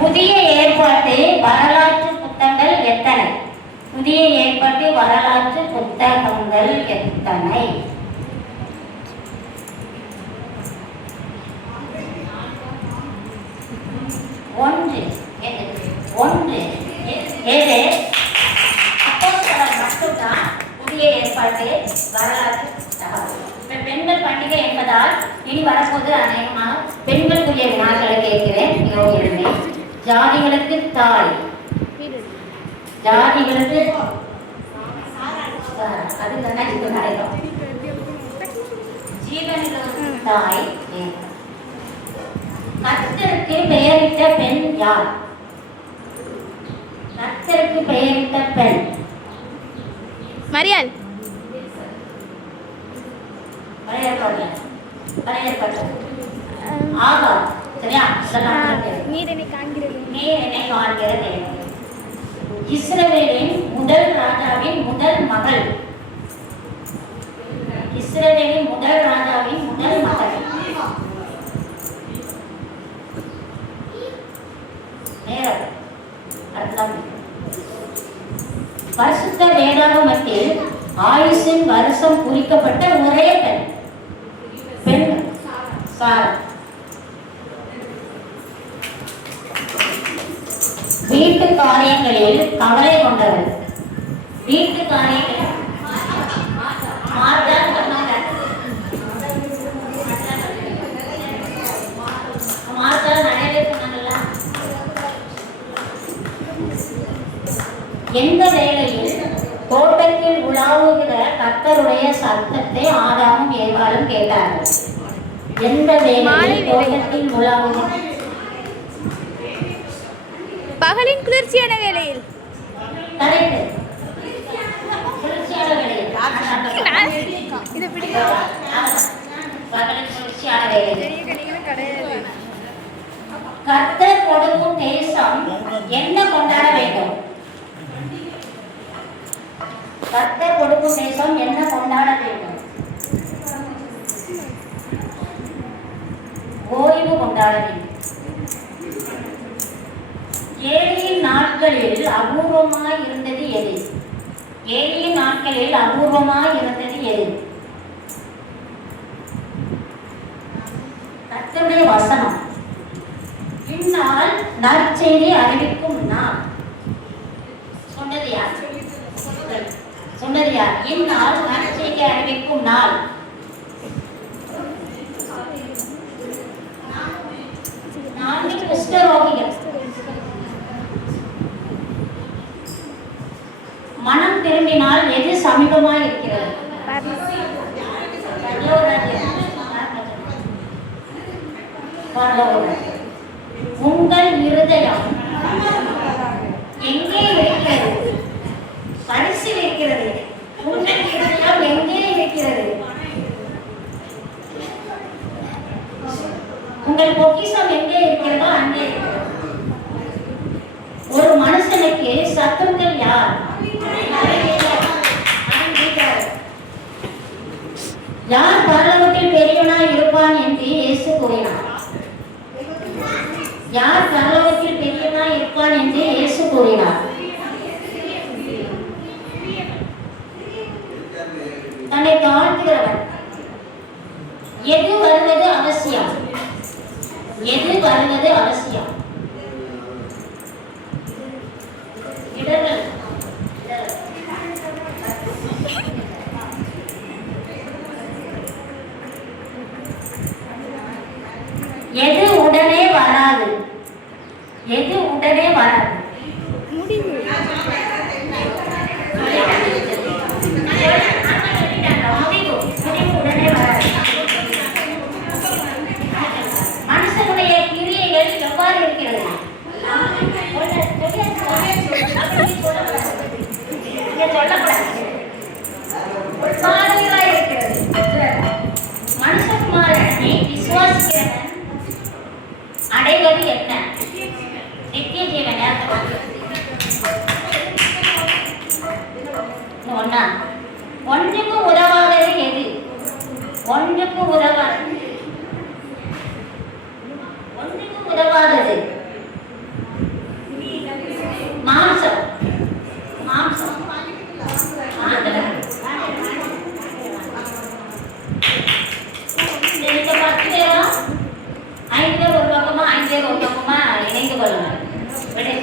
புதிய ஏற்பாட்டு வரலாற்று புத்தகங்கள் எத்தனை? புதிய ஏற்பாட்டு வரலாற்று புத்தகங்கள் எத்தனை? ஒன்று. ஒன்று. ஏழு. அப்போஸ்தலர் மட்டும்தான் புதிய ஏற்பாட்டு வரலாற்று புத்தகம். பெண்கள் பண்டிகை என்பதால் இனி வரப்போது அநேகமாக பெண்களுக்குரிய வினாக்களை கேட்கிறேன். மிகவும் எளிமை. ஜாதிகளுக்கு தாய், ஜாதிகளுக்கு ஜீவன்களுக்கு தாய். கர்த்தருக்கு பெயரிட்ட பெண் யார்? கர்த்தருக்கு பெயரிட்ட பெண் மரியாள். இஸ்ரவேலின் முதல் ராஜாவின் முதல் மகள். இஸ்ரவேலின் முதல் ராஜாவின் முதல் மகள். பரிசுத்த வேதாகமத்தில் ஆயுசின் வருஷம் குறிக்கப்பட்ட ஒரே பெண் பெண் சாரா. வீட்டு காரியங்களில் கவலை கொண்டவர். வீட்டு காரியங்களில் எந்த வேளையில் தோட்டத்தில் உலாவுகிற கர்த்தருடைய சத்தத்தை ஆதாமும் ஏவாளும் கேட்டார்கள்? எந்த வேளையில் தோட்டத்தில் உலாவுகிற? பகலின் குளிர்ச்சியான வேளையில். கர்த்தர் கொடுக்கும் தேசம் என்ன கொண்டாட வேண்டும்? கர்த்தர் கொடுக்கும் தேசம் என்ன கொண்டாட வேண்டும்? ஓய்வு கொண்டாட வேண்டும். ஏலியின் நாட்களில் அபூர்வமாய் இருந்தது எது? ஏலியின் நாட்களில் அபூர்வமாய் இருந்தது எது? கர்த்தருடைய வசனம். இந்நாள் நற்செய்தி அறிவிக்கும் நாள். சொன்னது யார்? சொன்னது யார்? இந்நாள் நற்செய்தி அறிவிக்கும் நாள். நான்கு குஷ்டரோகிகள். மனம் திரும்பினால் எது சமீபமாய் இருக்கிறது? உங்கள் இருதயம் எங்கே இருக்கிறது? பரிசில் இருக்கிறது. உங்கள் இருதயம் எங்கே இருக்கிறது? உங்கள் பொக்கிஷம் எங்கே இருக்கிறதோ அங்கே இருக்கிறது. ஒரு மனுஷனுக்கு சத்துருக்கள் யார்? யார் பரலோகத்தில் பெரியவனாய் இருப்பான் என்று இயேசு கூறினார்? யார் பரலோகத்தில் பெரியவனாய் இருப்பான் என்று இயேசு கூறினார்? தன்னை தாழ்த்துகிறவன். எது வருவது அவசியம்? எது வருவது அவசியம்? இடர்கள். எது உடனே வராது? எது உடனே வராது? முடிவு. உடனே வராது. மனுஷனுடைய கிரியைகள் எவ்வாறு இருக்கிறது? மனுஷகுமாரனை விசுவாசிக்கிறவன் அடைவது என்ன? நித்திய ஜீவன். ஒன்றுக்கு உதவாதது எது? ஒன்றுக்கு உதவாதது. ஒன்றுக்கு உதவாதது பக்கமா இணைந்து கொள்ளுங்கள். விடை.